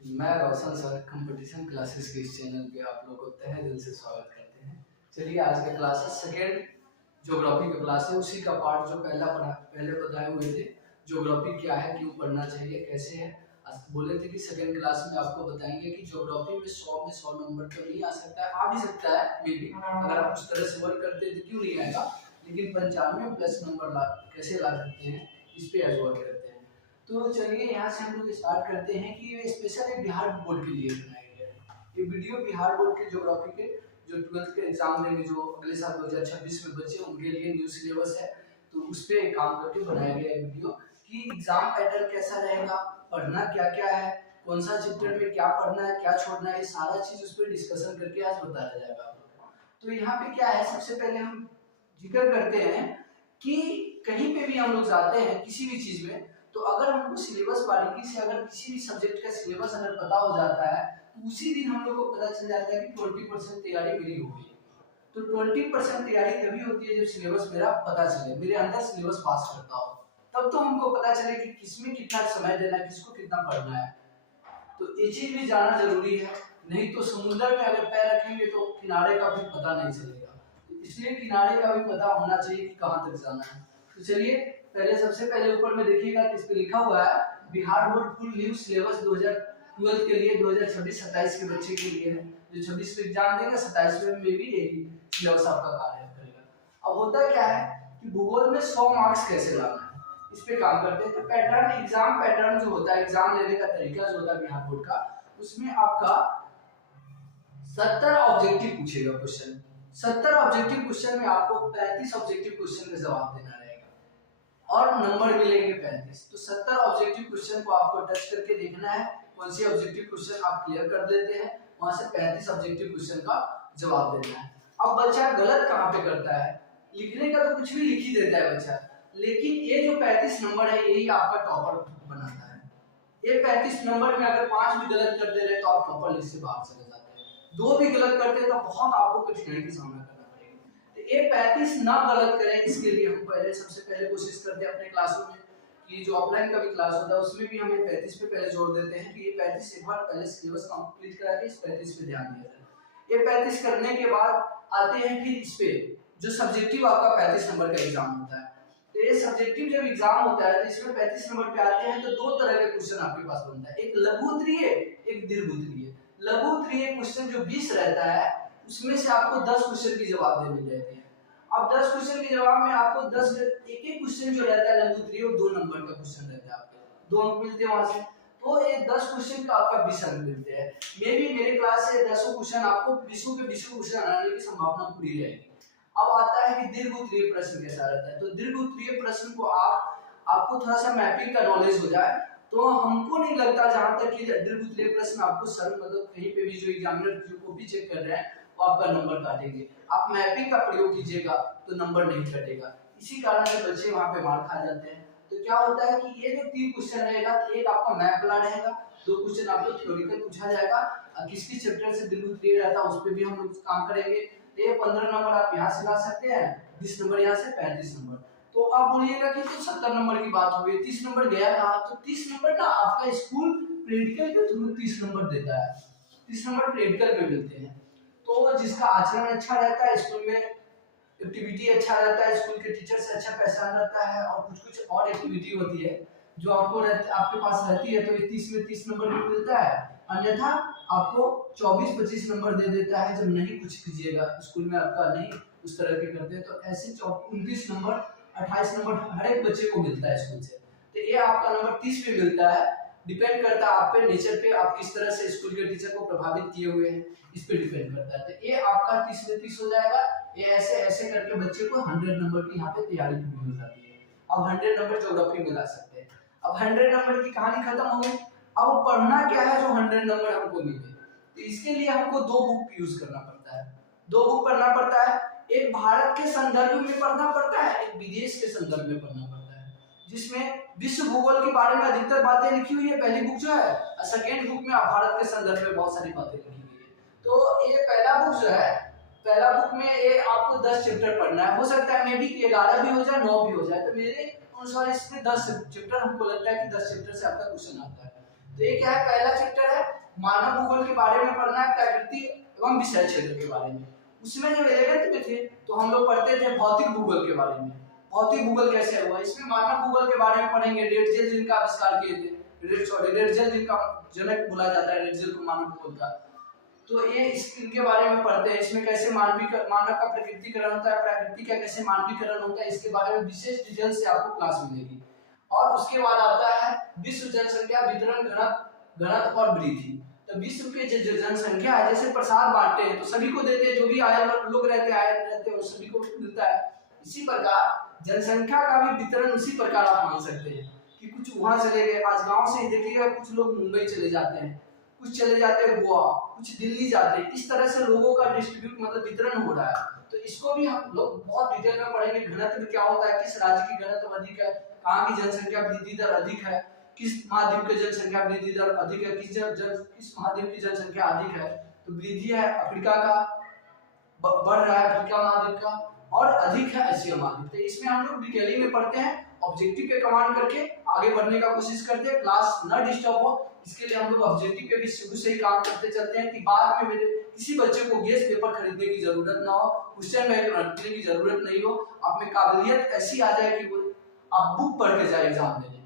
मैं रोशन sir competition classes के इस चैनल पे आप लोगों को तहे दिल से स्वागत करते हैं। चलिए आज का क्लास है सेकेंड ज्योग्राफी का क्लास है। उसी का पार्ट जो पहले बताए हुए थे, ज्योग्राफी क्या है, क्यों पढ़ना चाहिए, कैसे है। आज बोले थे कि सेकेंड क्लास में आपको बताएंगे कि ज्योग्राफी में 100 नंबर तो नहीं आ सकता है, आ भी सकता है मे बी, अगर आप उस तरह से वर्क करते हैं तो क्यों नहीं आएगा, लेकिन 95 प्लस नंबर कैसे ला सकते हैं, इस पे आज वर्क करते हैं। तो चलिए यहाँ से हम लोग स्टार्ट करते हैं कि ये स्पेशल बिहार बोर्ड के लिए बनाया गया है। ये वीडियो बिहार बोर्ड के ज्योग्राफी के जो 12th के एग्जाम देंगे, जो अगले साल 2026 में बच्चे, उनके लिए न्यू सिलेबस है, तो उस पर काम करके बनाया गया है वीडियो कि एग्जाम पैटर्न कैसा रहेगा, पढ़ना क्या क्या है, कौन सा चैप्टर में क्या पढ़ना है, क्या छोड़ना है, ये सारा चीज उस पर डिस्कशन करके आज बताया जाएगा आप लोग को। तो यहाँ पे क्या है, सबसे पहले हम जिक्र करते हैं कि कहीं पे भी हम लोग जाते हैं किसी भी चीज में, तो अगर हमको सिलेबस बारीकी से, अगर किसी भी सब्जेक्ट का सिलेबस अगर पता हो जाता है, तो उसी दिन हम लोग को पता चल जाता है कि 20% तैयारी मेरी हो गई। तो 20% तैयारी तभी होती है जब सिलेबस मेरा पता चले, मेरे अंदर सिलेबस पास करता हो, तब तो हमको पता चले कि किसमें कितना समय देना है, किसको कितना पढ़ना है। तो ये चीज भी जानना जरूरी है, नहीं तो समुद्र में अगर पैर रखेंगे तो किनारे का भी पता नहीं चलेगा। तो इसलिए किनारे का भी पता होना चाहिए कि कहाँ तक जाना है। तो चलिए पहले सबसे पहले ऊपर में देखिएगा इस पे लिखा हुआ है Bihar board full new syllabus 2012 के लिए 2026-27 के बच्चे के लिए है। जो 26 में एग्जाम देगा 27 में भी यही सिलेबस आपका कार्य करेगा। अब होता क्या है कि भूगोल में 100 मार्क्स कैसे लाना है, इस पे काम करते हैं। तो पैटर्न, एग्जाम पैटर्न जो होता है, एग्जाम लेने का तरीका जो होता है बिहार बोर्ड का, उसमें आपका 70 ऑब्जेक्टिव पूछेगा क्वेश्चन। 70 ऑब्जेक्टिव क्वेश्चन में आपको 35 ऑब्जेक्टिव क्वेश्चन का जवाब देना रहेगा और नंबर मिलेंगे 35। तो 70 ऑब्जेक्टिव क्वेश्चन को आपको टच करके देखना है कौन सी ऑब्जेक्टिव क्वेश्चन आप क्लियर कर देते हैं, वहां से 35 ऑब्जेक्टिव क्वेश्चन का जवाब देना है। अब बच्चा गलत कहाँ पे करता है, लिखने का तो कुछ भी लिख ही देता है बच्चा, लेकिन ये जो 35 नंबर है यही आपका टॉपर बनाता है। ये 35 नंबर में अगर 5 भी गलत कर दे रहे तो आप टॉपर लिस्ट से बाहर चले जाते हैं, 2 भी गलत करते तो बहुत आपको कठिनाई का सामना करना पड़ेगा। तो ये 35 ना गलत करें, इसके लिए हम सबसे पहले कोशिश करते हैं अपने क्लासों में कि जो ऑफलाइन का भी क्लास होता है उसमें भी हम 35 पे पहले जोर देते हैं कि ये 35 एक बार पहले सिलेबस कंप्लीट करा के इस 35 पे ध्यान दिया जाए। ये 35 करने के बाद आते हैं फिर इस पे जो सब्जेक्टिव आपका 35 नंबर का एग्जाम होता है। तो ये सब्जेक्टिव जब एग्जाम होता है तो इसमें 35 नंबर पे आते हैं तो 2 तरह के क्वेश्चन आपके पास बनता है, एक लघु उत्तरीय, एक दीर्घ उत्तरीय। लघु उत्तरीय क्वेश्चन जो 20 रहता है उसमें से आपको 10 क्वेश्चन की जवाब देने रहते हैं। अब 10 क्वेश्चन के जवाब में आपको 10 एक एक क्वेश्चन जो रहता है लघु उत्तरीय वो 2 नंबर का क्वेश्चन रहता है, आपके 2 अंक मिलते हैं वहां से। तो ये 10 क्वेश्चन का आपका 20 अंक मिलते हैं। मे बी मेरे क्लास से 10 क्वेश्चन आपको 20 के 20 क्वेश्चन आने की संभावना पूरी रहेगी। अब आता है कि दीर्घ उत्तरीय प्रश्न कैसा रहता है। तो दीर्घ उत्तरीय प्रश्न को आपको थोड़ा सा मैपिंग का नॉलेज हो जाए तो हमको नहीं लगता, जहां तक कि दीर्घ उत्तरीय प्रश्न आपको सर मतलब कहीं पे भी जो एग्जामिनर जो कॉपी चेक कर रहे हैं वो आपका नंबर काटेंगे। आप मैपिंग का प्रयोग कीजिएगा तो नंबर नहीं कटेगा, इसी कारण से बच्चे वहां पे मार खा जाते हैं। तो क्या होता है कि ये जो 3 क्वेश्चन रहेगा, एक आपका मैप वाला रहेगा, 2 क्वेश्चन आपको थ्योरेटिकल पूछा जाएगा, किस किस चैप्टर से दीर्घ उत्तरीय रहता है उस पे भी हम लोग काम करेंगे। ये 15 नंबर आप यहाँ से ला सकते हैं, 20 नंबर यहाँ से, 35 नंबर। तो आप बोलिएगा कि तो 70 नंबर की बात हो गई, 30 नंबर गया कहाँ? तो 30 नंबर ना आपका स्कूल प्रैक्टिकल के थ्रू 30 नंबर देता है, 30 नंबर प्रैक्टिकल पे मिलते हैं। तो जिसका आचरण अच्छा रहता है, स्कूल में एक्टिविटी अच्छा रहता है, स्कूल के टीचर से अच्छा पहचान रहता है और कुछ कुछ और एक्टिविटी होती है जो आपके पास रहती है, तो 30 में 30 नंबर भी मिलता है। अन्यथा आपको 24-25 नंबर दे देता है जब नहीं कुछ कीजिएगा, स्कूल में आपका नहीं उस तरह के करते हैं। तो ऐसे 29 नंबर 28 नंबर हर एक बच्चे को मिलता है स्कूल से। तो ये आपका नंबर 30 पे मिलता है, डिपेंड करता है आप पे, नेचर पे, आप किस तरह से स्कूल के टीचर को प्रभावित किए हुए हैं, इस पे डिपेंड करता है। तो ये आपका 30 में 30 हो जाएगा। ये ऐसे ऐसे करके बच्चे को 100 नंबर की यहाँ पे तैयारी पूरी हो जाती है। अब 100 नंबर ज्योग्राफी में ला सकते हैं। अब 100 नंबर की कहानी खत्म हो गई। अब पढ़ना क्या है जो 100 नंबर हमको मिले, तो इसके लिए हमको 2 बुक यूज करना पड़ता है, 2 बुक पढ़ना पड़ता है। एक भारत के संदर्भ में पढ़ना पड़ता है, एक विदेश के संदर्भ में पढ़ना पड़ता है, जिसमें विश्व भूगोल के बारे में अधिकतर बातें लिखी हुई है पहली बुक जो है, और सेकेंड बुक में भारत के संदर्भ में बहुत सारी बातें लिखी हुई है। तो ये पहला बुक जो है, पहला बुक में ये आपको 10 चैप्टर पढ़ना है, हो सकता है मे बी 11 भी हो जाए, 9 भी हो जाए। तो मेरे अनुसार इसमें 10 चैप्टर हमको लगता है कि 10 चैप्टर से आपका क्वेश्चन आता है। तो ये क्या है, पहला चैप्टर है मानव भूगोल के बारे में पढ़ना है, प्रकृति एवं विषय क्षेत्र के बारे में। उसमें जब 11th में थे तो हम लोग पढ़ते थे भौतिक भूगोल के बारे में, भौतिक भूगोल कैसे हुआ। इसमें मानव भूगोल के बारे में पढ़ेंगे, रेडजेल जिनका आविष्कार किए थे, रेडजेल जिनका जनक बोला जाता है, रेडजेल को मानव भूगोल का, तो ये इनके बारे में पढ़ते हैं। इसमें कैसे मानव का प्रकृतिकरण होता है, प्रकृति का कैसे मानवीकरण होता है, इसके बारे में विशेष डिटेल से आपको क्लास मिलेगी। और उसके बाद आता है विश्व जनसंख्या वितरण, घनत्व और वृद्धि। तो विश्व के जो जनसंख्या है, जैसे प्रसाद बांटते हैं तो सभी को देते हैं, जो भी आए लोग रहते हैं वो सभी को मिलता है। इसी प्रकार जनसंख्या का भी वितरण उसी प्रकार आप मान सकते हैं कि कुछ वहां चले गए, आज गांव से ही देखिएगा, कुछ लोग मुंबई चले जाते हैं, कुछ चले जाते हैं गोवा, कुछ दिल्ली जाते हैं। इस तरह से लोगों का डिस्ट्रीब्यूट मतलब वितरण हो रहा है। तो इसको भी हम लोग बहुत डिटेल में पढ़ेंगे। घनत्व क्या होता है, किस राज्य की घनत्व अधिक है, कहाँ की जनसंख्या वृद्धि दर अधिक है, किस महाद्वीप की जनसंख्या वृद्धि दर अधिक है, किस महाद्वीप की जनसंख्या अधिक है। तो वृद्धि है अफ्रीका का, बढ़ रहा है अफ्रीका महाद्वीप का, और अधिक है एशिया महाद्वीप। तो इसमें हम लोग डिटेलिंग में पढ़ते हैं, ऑब्जेक्टिव पे कमांड करके आगे बढ़ने का कोशिश करते हैं, क्लास न डिस्टर्ब हो इसके लिए हम लोग ऑब्जेक्टिव पे भी शुरू से ही काम करते चलते हैं कि बाद में मेरे किसी बच्चे को गेस्ट पेपर खरीदने की जरूरत ना हो, क्वेश्चन बैंक रखने की जरूरत नहीं हो, आप में काबिलियत ऐसी आ जाए कि वो आप बुक पढ़ के जाए एग्जाम देने,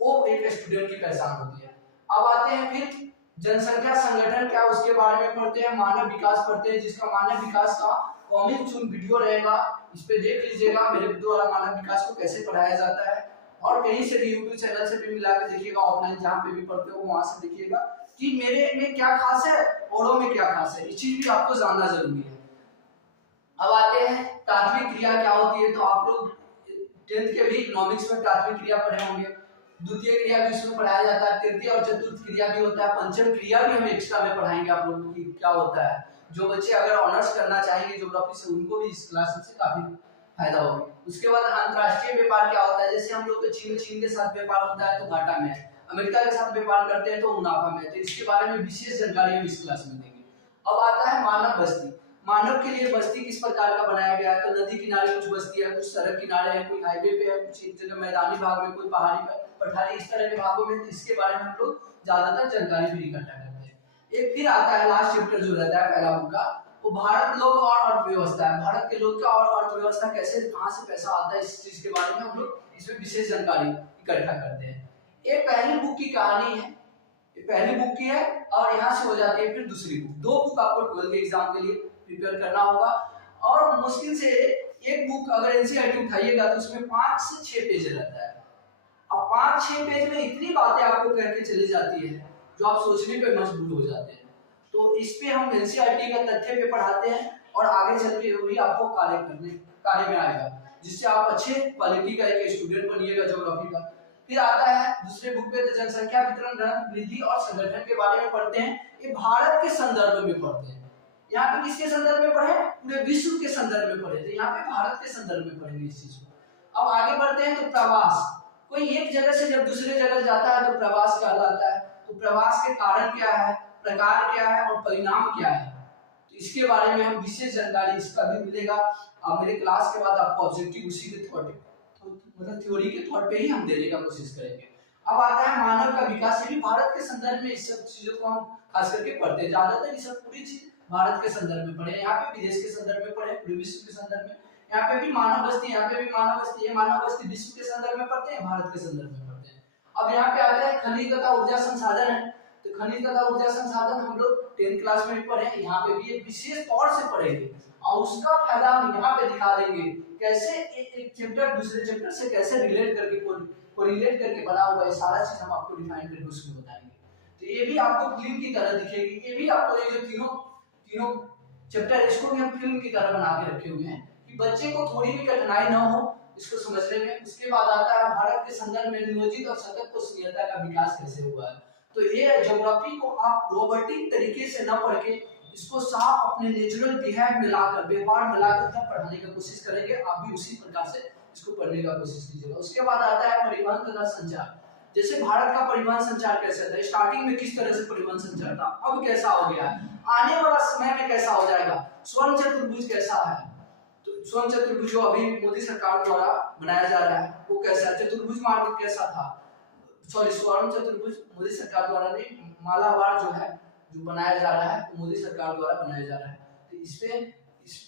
वो एक स्टूडेंट की पहचान होती है। अब आते हैं फिर जनसंख्या संगठन क्या, उसके बारे में पढ़ते हैं। मानव विकास पढ़ते हैं, जिसका मानव विकास का कॉमिक चून वीडियो रहेगा, इस पे देख लीजिएगा मेरे द्वारा मानव विकास को कैसे पढ़ाया जाता है। और कहीं से भी यूट्यूब चैनल से भी मिला के देखिएगा, ऑफलाइन जहाँ पे भी पढ़ते हो वहां से देखिएगा कि मेरे में क्या खास है, औरों में क्या खास है, इस चीज भी आपको जानना जरूरी है। अब आते हैं प्राथमिक क्रिया क्या होती है। तो आप लोग 10th के भी इकोनॉमिक्स में प्राथमिक क्रिया पढ़े होंगे, द्वितीय क्रिया भी इसमें पढ़ाया जाता है, तृतीय और चतुर्थ क्रिया भी होता है, पंचम क्रिया भी हम एक्स्ट्रा में पढ़ाएंगे आप लोगों की क्या होता है। जो बच्चे अगर ऑनर्स करना चाहेंगे ज्योग्राफी से, उनको भी इस क्लास से काफी फायदा होगा। उसके बाद अंतरराष्ट्रीय व्यापार क्या होता है, जैसे हम लोग चीन के साथ व्यापार होता है तो घाटा में है, अमेरिका के साथ व्यापार करते हैं तो मुनाफा में है। तो इसके बारे में विशेष जानकारी हम इस क्लास में देंगे। अब आता है मानव बस्ती। मानव के लिए बस्ती किस प्रकार का बनाया गया है। तो नदी किनारे कुछ बस्ती है, कुछ सड़क किनारे है, कोई हाईवे पे है, कुछ एक जगह मैदानी भाग में, कोई पहाड़ी पे, पठारी, इस तरह के भागों में। इसके बारे में हम लोग ज्यादातर जानकारी भी इकट्ठा करते हैं। एक फिर आता है लास्ट चैप्टर जो रहता है पहला बुक का, वो भारत लोग और अर्थव्यवस्था है। भारत के लोग का और अर्थव्यवस्था कैसे, कहाँ से पैसा आता है, इस चीज के बारे में हम लोग इसमें विशेष जानकारी इकट्ठा करते हैं। ये पहली बुक की कहानी है, ये पहली बुक की है, और यहाँ से हो जाती है फिर दूसरी बुक। 2 बुक आपको 12th के एग्जाम के लिए प्रिपेयर करना होगा। और मुश्किल से एक बुक अगर एनसीईआरटी उठाइएगा तो उसमें 5 से 6 पेज रहता है। अब 5-6 पेज में इतनी बातें आपको करके चली जाती है जो आप सोचने पे मजबूर हो जाते हैं। तो इस पे हम एनसीईआरटी का तथ्य पे पढ़ाते हैं और आगे चल के वही आपको कार्य में आएगा, जिससे आप अच्छे क्वालिटी का एक स्टूडेंट बनिएगा ज्योग्राफी का। फिर आता है दूसरे बुक पे, तो जनसंख्या वितरण, घनत्व, वृद्धि और संगठन के बारे में पढ़ते हैं। ये भारत के संदर्भ में पढ़ते हैं। यहाँ पे किसके संदर्भ में पढ़े, पूरे विश्व के संदर्भ में पढ़े थे, यहाँ पे भारत के संदर्भ में पढ़ेंगे इस चीज को। अब आगे बढ़ते हैं तो प्रवास, कोई एक जगह से जब दूसरे जगह जाता है तो प्रवास कहलाता है। तो प्रवास के कारण क्या है, प्रकार क्या है और परिणाम क्या है, तो इसके बारे में हम विशेष जानकारी इसका भी मिलेगा। मेरे क्लास के बाद आपको ऑब्जेक्टिव उसी के थॉट मतलब थ्योरी के थॉट पे ही हम देने का कोशिश करेंगे। अब आता है मानव का विकास, ये भी भारत के संदर्भ में इस सब चीजों को हम खास करके पढ़ते हैं। ज्यादातर ये सब पूरी चीज भारत के संदर्भ में पढ़े, यहाँ पे विदेश के संदर्भ में पढ़े, पूरे विश्व के संदर्भ में। यहाँ पे भी मानव बस्ती, यहाँ पे भी मानव बस्ती है, मानव बस्ती विश्व के संदर्भ में पढ़ते हैं, भारत के संदर्भ में पढ़ते हैं। अब यहाँ पे आता है खनिज तथा ऊर्जा संसाधन है। तो खनिज तथा ऊर्जा संसाधन हम लोग 10th क्लास में भी पढ़े, यहाँ पे भी एक विशेष तौर से पढ़ेंगे और उसका फायदा हम यहाँ पे दिखा देंगे, कैसे एक चैप्टर दूसरे चैप्टर से कैसे रिलेट करके कोरिलेट करके बना हुआ है, सारा चीज हम आपको डिफाइन करके उसमें बताएंगे। तो ये भी आपको फिल्म की तरह दिखेगी। ये भी आपको ये जो तीनों चैप्टर इसको भी हम फिल्म की तरह बना के रखे हुए हैं कि बच्चे को थोड़ी भी कठिनाई ना हो इसको समझने में। उसके बाद आता है भारत के संदर्भ में नियोजित और सतत पसनीयता का विकास कैसे हुआ है। तो ये ज्योग्राफी को आप रोबोटिक तरीके से न पढ़ के इसको साफ अपने नेचुरल बिहेव मिलाकर, व्यवहार मिलाकर तब पढ़ाने की कोशिश करेंगे। आप भी उसी प्रकार से इसको पढ़ने का कोशिश कीजिएगा। उसके बाद आता है परिवहन तथा संचार। जैसे भारत का परिवहन संचार कैसे था, स्टार्टिंग में किस तरह से परिवहन संचार था, अब कैसा हो गया, आने वाला समय में कैसा हो जाएगा, स्वर्ण चतुर्भुज कैसा है। तो स्वर्ण चतुर्भुज जो अभी मोदी सरकार द्वारा बनाया जा रहा है वो कैसा है, चतुर्भुज मार्ग कैसा था, स्वर्ण चतुर्भुज मोदी सरकार द्वारा नहीं, मालाबार जो है जो बनाया जा रहा है मोदी सरकार द्वारा बनाया जा रहा है। तो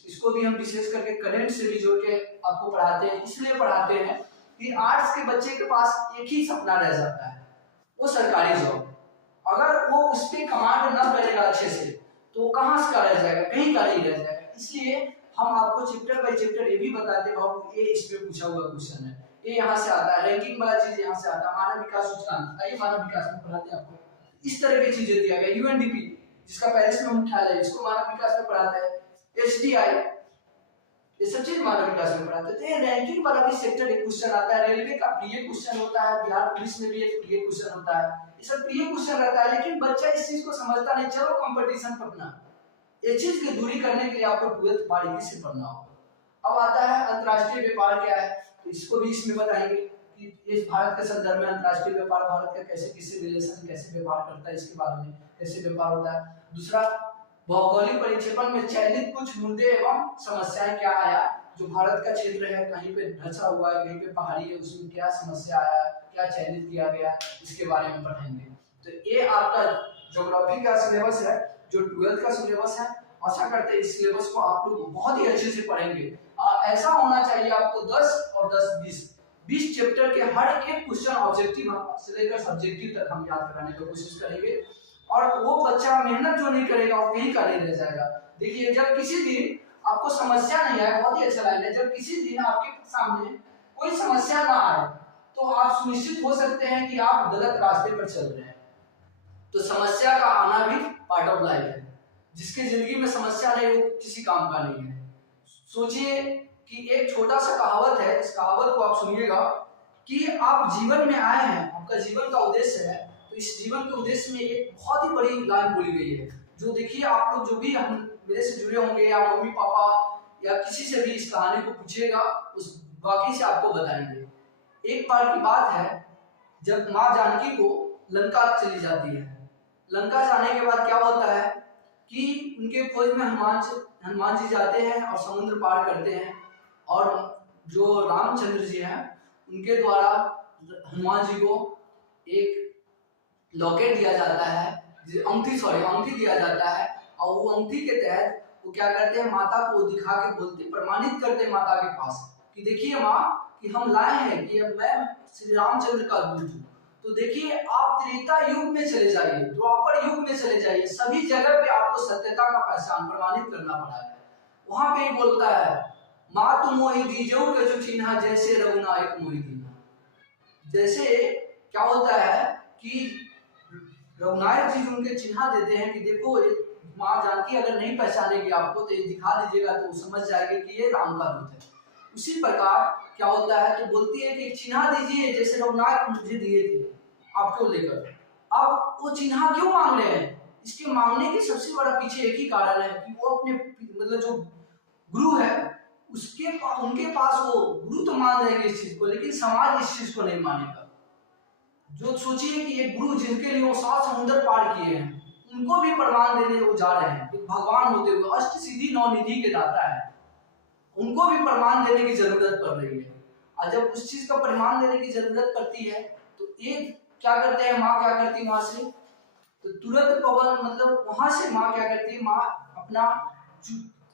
इसको भी हम विशेष करके करंट से भी जोड़ के आपको पढ़ाते हैं। इसलिए पढ़ाते हैं कि आर्ट्स के बच्चे के पास एक ही सपना रह जाता है, वो सरकारी जॉब। अगर वो उस पर कमांड न करेगा अच्छे से तो कहाँ से का रह जाएगा, कहीं का नहीं रह जाएगा। इसलिए हम आपको चैप्टर बाय चैप्टर ये भी बताते हैं बाबू, ये इस पे पूछा हुआ क्वेश्चन है, ये यहाँ से आता है, रैंकिंग वाला चीज यहाँ से आता है, मानव विकास सूचकांक, आइए मानव विकास में पढ़ाते हैं आपको। इस तरह की चीजें दिया गया। यूएनडीपी जिसका पेरिस में मुख्यालय है, इसको मानव विकास में पढ़ाता है। एचडीआई, ये सब चीज मानव विकास में पढ़ाते हैं। तो ये रैंकिंग वाला भी सेक्टर एक क्वेश्चन आता है। रेलवे का प्रिय क्वेश्चन होता है, बिहार पुलिस में भी एक प्रिय क्वेश्चन होता है, ये सब प्रिय क्वेश्चन रहता है। लेकिन बच्चा इस चीज को समझता नहीं। चलो कंपटीशन पढ़ना, ये चीज की दूरी करने के लिए आपको 12th बारीकी से पढ़ना होगा। अब आता है अंतरराष्ट्रीय व्यापार क्या है, तो इसको भी इसमें बताएंगे कि इस भारत के संदर्भ में अंतरराष्ट्रीय व्यापार भारत का कैसे किससे रिलेशन, कैसे व्यवहार करता है, इसके बारे में कैसे व्यापार होता है। दूसरा, भौगोलिक परिक्षेपण में चयनित कुछ मुद्दे एवं समस्याएं क्या आया। जो भारत का क्षेत्र है, कहीं पे ढसा हुआ है, कहीं पे पहाड़ी है, उसमें क्या समस्या आया, क्या चयनित किया गया, इसके बारे में पढ़ेंगे। तो ये आपका ज्योग्राफी का सिलेबस है, जो 12th का सिलेबस है। आशा करते हैं इस सिलेबस को आप लोग बहुत ही अच्छे से पढ़ेंगे। ऐसा होना चाहिए आपको 10 और 10 20 चैप्टर के हर एक क्वेश्चन ऑब्जेक्टिव से लेकर सब्जेक्टिव तक हम याद कराने की कोशिश करेंगे। और वो बच्चा मेहनत जो नहीं करेगा वो कहीं का नहीं रह जाएगा। देखिए, जब किसी दिन आपको समस्या नहीं आए, बहुत ही अच्छा लाइन है, जब किसी दिन आपके सामने कोई समस्या ना आए तो आप सुनिश्चित हो सकते हैं कि आप गलत रास्ते पर चल रहे हैं। तो समस्या का आना भी पार्ट ऑफ लाइफ है। जिसकी जिंदगी में समस्या नहीं, वो किसी काम का नहीं है। सोचिए कि एक छोटा सा कहावत है, इस कहावत को आप सुनिएगा कि आप जीवन में आए हैं, आपका जीवन का उद्देश्य है, तो इस जीवन के उद्देश्य में एक बहुत ही बड़ी लाइन बोली गई है। जो देखिए, आप लोग जो भी हम मेरे से जुड़े होंगे या मम्मी पापा या किसी से भी इस कहानी को पूछिएगा, उस बाकी से आपको बताएंगे। एक बार की बात है, जब माँ जानकी को लंका चली जाती है। लंका जाने के बाद क्या होता है कि उनके खोज में हनुमान जी जाते हैं और समुद्र पार करते हैं। और जो रामचंद्र जी हैं, उनके द्वारा हनुमान जी को एक लॉकेट दिया जाता है, अंगूठी दिया जाता है। और वो अंगूठी के तहत वो क्या करते हैं, माता को दिखा के बोलते, प्रमाणित करते माता के पास कि देखिए माँ, कि हम लाए हैं कि मैं श्री रामचंद्र का दूत हूँ। तो देखिए, आप त्रेता युग में चले जाइए, द्वापर युग में चले जाइए, सभी जगह पे आपको सत्यता का पहचान प्रमाणित करना पड़ा है। वहां पे ही बोलता है, माँ तुम मोहि दीजो के जो चिन्हा, जैसे रघुनायक मोहि दीना। जैसे क्या होता है कि रघुनायक जी उनके चिन्हा देते हैं कि देखो, माँ जानकी अगर नहीं पहचानेगी आपको तो ये दिखा दीजिएगा, तो समझ जाएगी कि ये राम का दूत है। उसी प्रकार क्या होता है, तो बोलती है कि चिन्हा दीजिए जैसे रघुनायक मुझे दिए थे आपको लेकर। अब वो चिन्हा क्यों मांग रहे हैं, इसके मांगने के सबसे बड़ा पीछे एक ही कारण है कि वो अपने मतलब जो गुरु है उनके पास वो गुरु तो मान रहेंगे इस चीज को, लेकिन समाज इस चीज को नहीं मानेगा। जो सोचिए कि एक गुरु जिनके लिए वो 7 समुद्र पार किए हैं, उनको भी प्रमाण देने वो जा रहे हैं। एक भगवान होते हुए अष्ट सिद्धि 9 निधि के दाता है, उनको भी प्रमाण देने की जरूरत पड़ रही है। और जब उस चीज का प्रमाण देने की जरूरत पड़ती है तो एक क्या करते हैं, माँ क्या करती है, वहां से तो तुरंत पवन, मतलब वहां से माँ क्या करती है, माँ अपना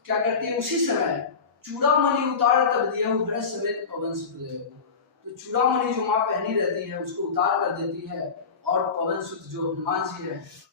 क्या करती है, उसी समय चूड़ामणि उतार तब दिया भरत समेत पवन सुत ले। तो चूड़ामणि जो माँ पहनी रहती है उसको उतार कर देती है, और पवन सुत जो हनुमान जी है